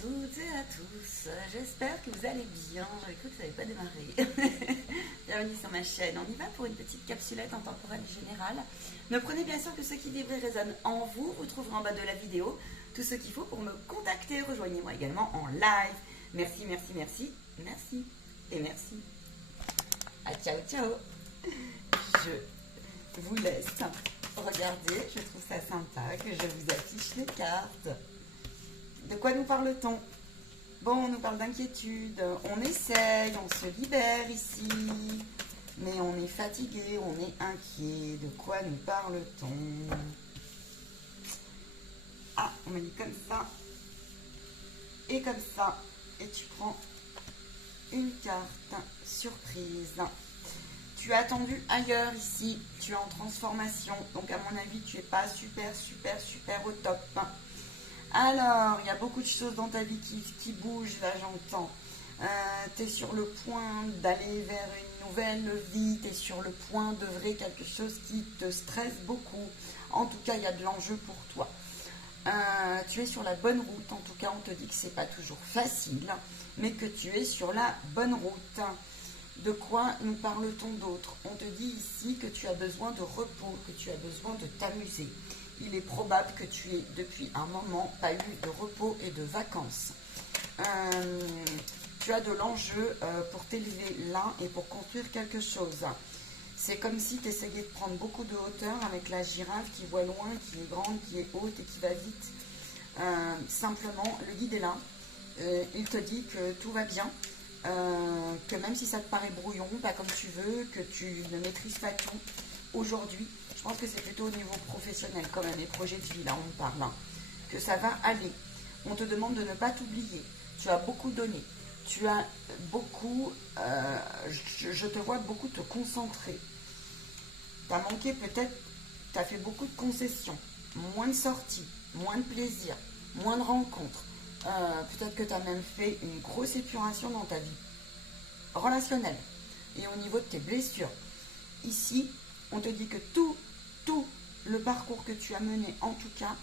toutes et à tous, j'espère que vous allez bien. J'avais cru que ça n'avait pas démarré. Bienvenue sur ma chaîne. On y va pour une petite capsulette intemporelle générale. Ne prenez bien sûr que ce qui vibre et résonne en vous. Vous trouverez en bas de la vidéo tout ce qu'il faut pour me contacter. Rejoignez-moi également en live. Merci, merci, merci, merci et merci. Ah, ciao, ciao. Je vous laisse regarder. Je trouve ça sympa que je vous affiche les cartes. De quoi nous parle-t-on? Bon, on nous parle d'inquiétude, on essaye, on se libère ici, mais on est fatigué, on est inquiet. De quoi nous parle-t-on? Ah, on me dit comme ça, et comme ça, et tu prends une carte surprise. Tu as attendu ailleurs ici, tu es en transformation, donc à mon avis, tu n'es pas super au top. Alors, il y a beaucoup de choses dans ta vie qui bougent, là j'entends. Tu es sur le point d'aller vers une nouvelle vie, tu es sur le point d'œuvrer quelque chose qui te stresse beaucoup. En tout cas, il y a de l'enjeu pour toi. Tu es sur la bonne route, en tout cas on te dit que c'est pas toujours facile, mais que tu es sur la bonne route. De quoi nous parle-t-on d'autre? On te dit ici que tu as besoin de repos, que tu as besoin de t'amuser. Il est probable que tu aies depuis un moment pas eu de repos et de vacances. Tu as de l'enjeu pour t'élever là et pour construire quelque chose. C'est comme si tu essayais de prendre beaucoup de hauteur avec la girafe qui voit loin, qui est grande, qui est haute et qui va vite. Simplement, le guide est là. Il te dit que tout va bien. Que même si ça te paraît brouillon, pas comme tu veux, que tu ne maîtrises pas tout, aujourd'hui, je pense que c'est plutôt au niveau professionnel quand même, les projets de vie, là on parle, hein, que ça va aller. On te demande de ne pas t'oublier. Tu as beaucoup donné. Tu as beaucoup, je te vois beaucoup te concentrer. Tu as manqué peut-être, tu as fait beaucoup de concessions, moins de sorties, moins de plaisir, moins de rencontres. Peut-être que tu as même fait une grosse épuration dans ta vie relationnelle et au niveau de tes blessures. Ici, on te dit que tout le parcours que tu as mené, en tout cas,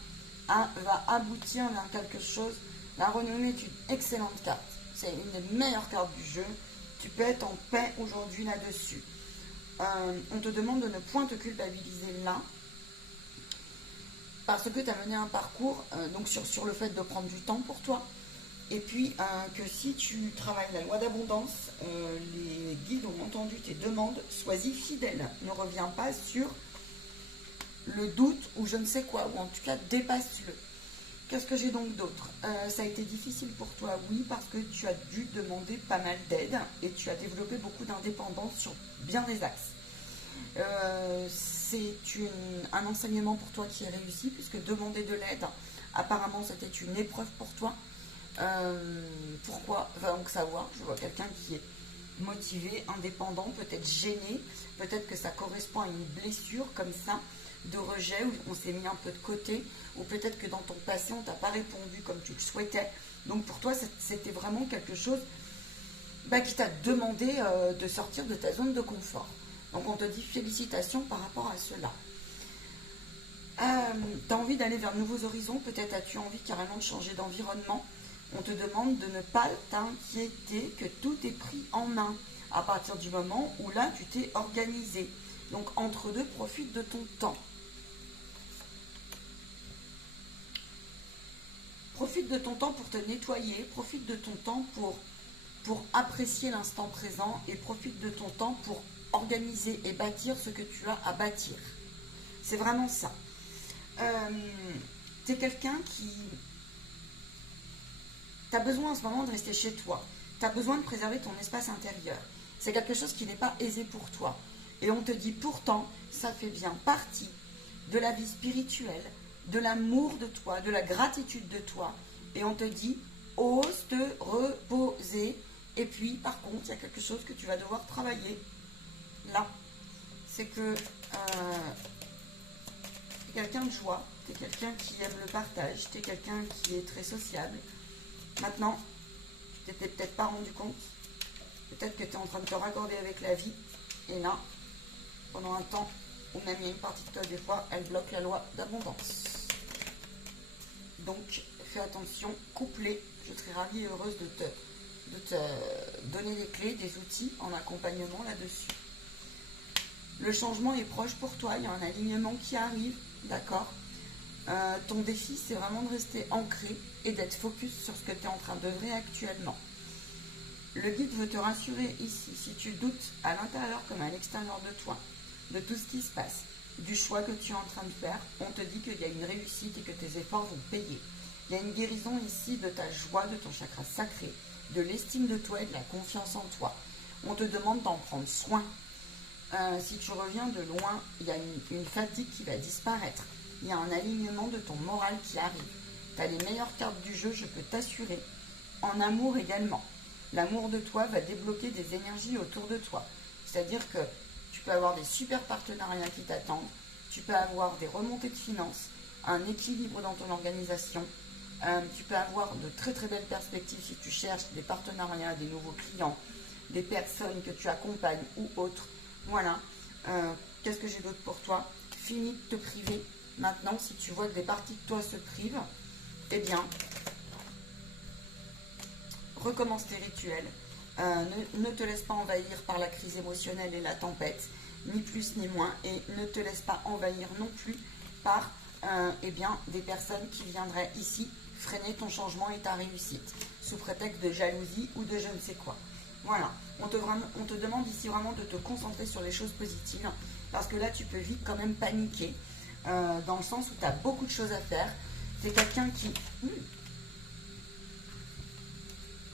va aboutir vers quelque chose. La renommée est une excellente carte. C'est une des meilleures cartes du jeu. Tu peux être en paix aujourd'hui là-dessus. On te demande de ne point te culpabiliser là, parce que tu as mené un parcours donc sur le fait de prendre du temps pour toi. Et puis que si tu travailles la loi d'abondance, les guides ont entendu tes demandes, sois-y fidèle. Ne reviens pas sur le doute ou je ne sais quoi, ou en tout cas dépasse-le. Qu'est-ce que j'ai donc d'autre? Ça a été difficile pour toi, oui, parce que tu as dû demander pas mal d'aide et tu as développé beaucoup d'indépendance sur bien des axes. C'est un enseignement pour toi qui est réussi, puisque demander de l'aide, apparemment c'était une épreuve pour toi. Pourquoi? Va donc savoir. Je vois quelqu'un qui est motivé, indépendant, peut-être gêné, peut-être que ça correspond à une blessure comme ça, de rejet, où on s'est mis un peu de côté, ou peut-être que dans ton passé on t'a pas répondu comme tu le souhaitais. Donc pour toi c'était vraiment quelque chose qui t'a demandé de sortir de ta zone de confort. Donc on te dit félicitations par rapport à cela. Tu as envie d'aller vers de nouveaux horizons, peut-être as-tu envie carrément de changer d'environnement. On te demande de ne pas t'inquiéter, que tout est pris en main à partir du moment où là tu t'es organisé. Donc entre deux, profite de ton temps. Profite de ton temps pour te nettoyer, profite de ton temps pour apprécier l'instant présent et profite de ton temps pour organiser et bâtir ce que tu as à bâtir. C'est vraiment ça. Tu es quelqu'un qui... Tu as besoin en ce moment de rester chez toi. Tu as besoin de préserver ton espace intérieur. C'est quelque chose qui n'est pas aisé pour toi. Et on te dit pourtant, ça fait bien partie de la vie spirituelle, de l'amour de toi, de la gratitude de toi. Et on te dit, ose te reposer. Et puis, par contre, il y a quelque chose que tu vas devoir travailler. Là, c'est que tu es quelqu'un de joie, tu es quelqu'un qui aime le partage, tu es quelqu'un qui est très sociable. Maintenant, tu t'étais peut-être pas rendu compte, peut-être que tu es en train de te raccorder avec la vie, et là, pendant un temps, ou même il y a une partie de toi, des fois, elle bloque la loi d'abondance. Donc, fais attention, couplé. Je serai ravie et heureuse de te donner des clés, des outils en accompagnement là-dessus. Le changement est proche pour toi, il y a un alignement qui arrive, d'accord. Ton défi, c'est vraiment de rester ancré et d'être focus sur ce que tu es en train d'œuvrer actuellement. Le guide veut te rassurer ici, si tu doutes à l'intérieur comme à l'extérieur de toi, de tout ce qui se passe, du choix que tu es en train de faire, on te dit qu'il y a une réussite et que tes efforts vont payer. Il y a une guérison ici de ta joie, de ton chakra sacré, de l'estime de toi et de la confiance en toi. On te demande d'en prendre soin. Si tu reviens de loin, il y a une fatigue qui va disparaître. Il y a un alignement de ton moral qui arrive. Tu as les meilleures cartes du jeu, je peux t'assurer. En amour également. L'amour de toi va débloquer des énergies autour de toi. C'est-à-dire que tu peux avoir des super partenariats qui t'attendent. Tu peux avoir des remontées de finances, un équilibre dans ton organisation. Tu peux avoir de très très belles perspectives si tu cherches des partenariats, des nouveaux clients, des personnes que tu accompagnes ou autres. Voilà. Qu'est-ce que j'ai d'autre pour toi? Fini de te priver. Maintenant, si tu vois que des parties de toi se privent, eh bien, recommence tes rituels. Ne te laisse pas envahir par la crise émotionnelle et la tempête, ni plus ni moins. Et ne te laisse pas envahir non plus par eh bien, des personnes qui viendraient ici freiner ton changement et ta réussite, sous prétexte de jalousie ou de je ne sais quoi. Voilà, on te demande ici vraiment de te concentrer sur les choses positives, parce que là, tu peux vite quand même paniquer, dans le sens où tu as beaucoup de choses à faire. C'est quelqu'un qui...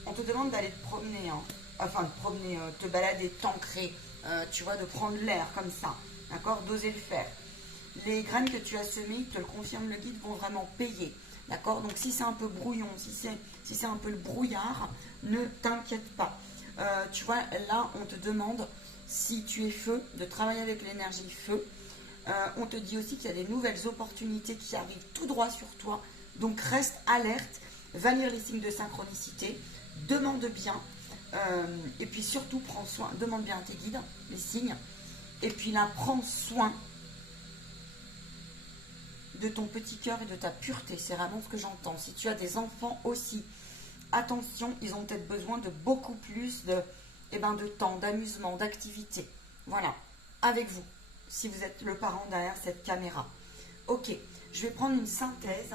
On te demande d'aller te promener, hein. Enfin, te promener, te balader, t'ancrer, tu vois, de prendre l'air comme ça, d'accord, d'oser le faire. Les graines que tu as semées, te le confirme le guide, vont vraiment payer. D'accord. Donc, si c'est un peu brouillon, si c'est un peu le brouillard, ne t'inquiète pas. Tu vois, là, on te demande, si tu es feu, de travailler avec l'énergie feu. On te dit aussi qu'il y a des nouvelles opportunités qui arrivent tout droit sur toi. Donc, reste alerte, va lire les signes de synchronicité, demande bien. Et puis, surtout, prends soin, demande bien à tes guides, les signes. Et puis là, prends soin de ton petit cœur et de ta pureté, c'est vraiment ce que j'entends. Si tu as des enfants aussi, attention, ils ont peut-être besoin de beaucoup plus de temps, d'amusement, d'activité. Voilà, avec vous, si vous êtes le parent derrière cette caméra. Ok, je vais prendre une synthèse.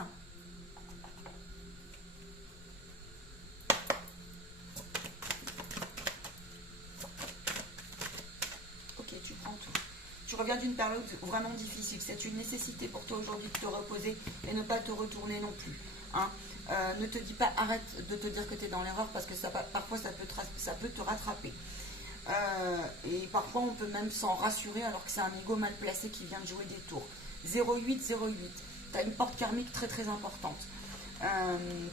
Ok, tu prends tout. Tu reviens d'une période vraiment difficile. C'est une nécessité pour toi aujourd'hui de te reposer et ne pas te retourner non plus. Hein. Ne te dis pas, arrête de te dire que tu es dans l'erreur, parce que parfois ça peut te rattraper. Et parfois on peut même s'en rassurer alors que c'est un ego mal placé qui vient de jouer des tours. 0808, tu as une porte karmique très très importante.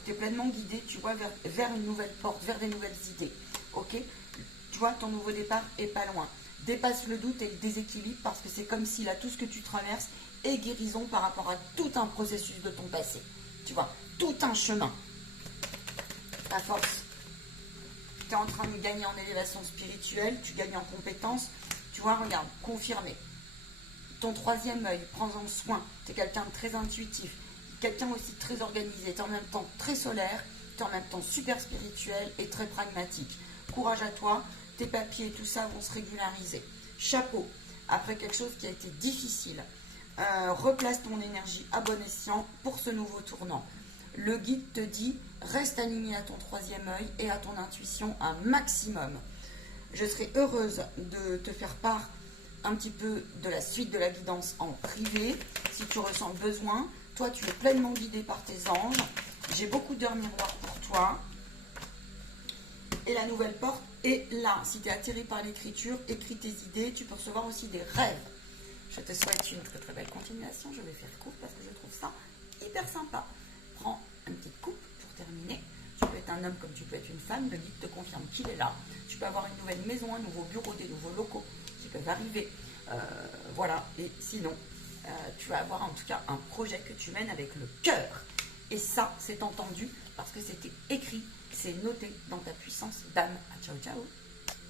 Tu es pleinement guidé, tu vois, vers une nouvelle porte, vers des nouvelles idées. Ok, tu vois, ton nouveau départ est pas loin. Dépasse le doute et le déséquilibre, parce que c'est comme si là, tout ce que tu traverses est guérison par rapport à tout un processus de ton passé. Tu vois, tout un chemin. À force, tu es en train de gagner en élévation spirituelle, tu gagnes en compétences. Tu vois, regarde, confirmé. Ton troisième œil, prends-en soin. Tu es quelqu'un de très intuitif, quelqu'un aussi très organisé. Tu es en même temps très solaire, tu es en même temps super spirituel et très pragmatique. Courage à toi. Tes papiers et tout ça vont se régulariser. Chapeau, après quelque chose qui a été difficile, replace ton énergie à bon escient pour ce nouveau tournant. Le guide te dit, reste aligné à ton troisième œil et à ton intuition un maximum. Je serai heureuse de te faire part un petit peu de la suite de la guidance en privé, si tu ressens le besoin. Toi, tu es pleinement guidé par tes anges. J'ai beaucoup d'heures miroirs pour toi. Et la nouvelle porte est là. Si tu es attiré par l'écriture, écris tes idées. Tu peux recevoir aussi des rêves. Je te souhaite une très très belle continuation. Je vais faire court parce que je trouve ça hyper sympa. Prends une petite coupe pour terminer. Tu peux être un homme comme tu peux être une femme. Le guide te confirme qu'il est là. Tu peux avoir une nouvelle maison, un nouveau bureau, des nouveaux locaux qui peuvent arriver. Voilà. Et sinon, tu vas avoir en tout cas un projet que tu mènes avec le cœur. Et ça, c'est entendu parce que c'était écrit. C'est noté dans ta puissance d'âme. Ciao, ciao.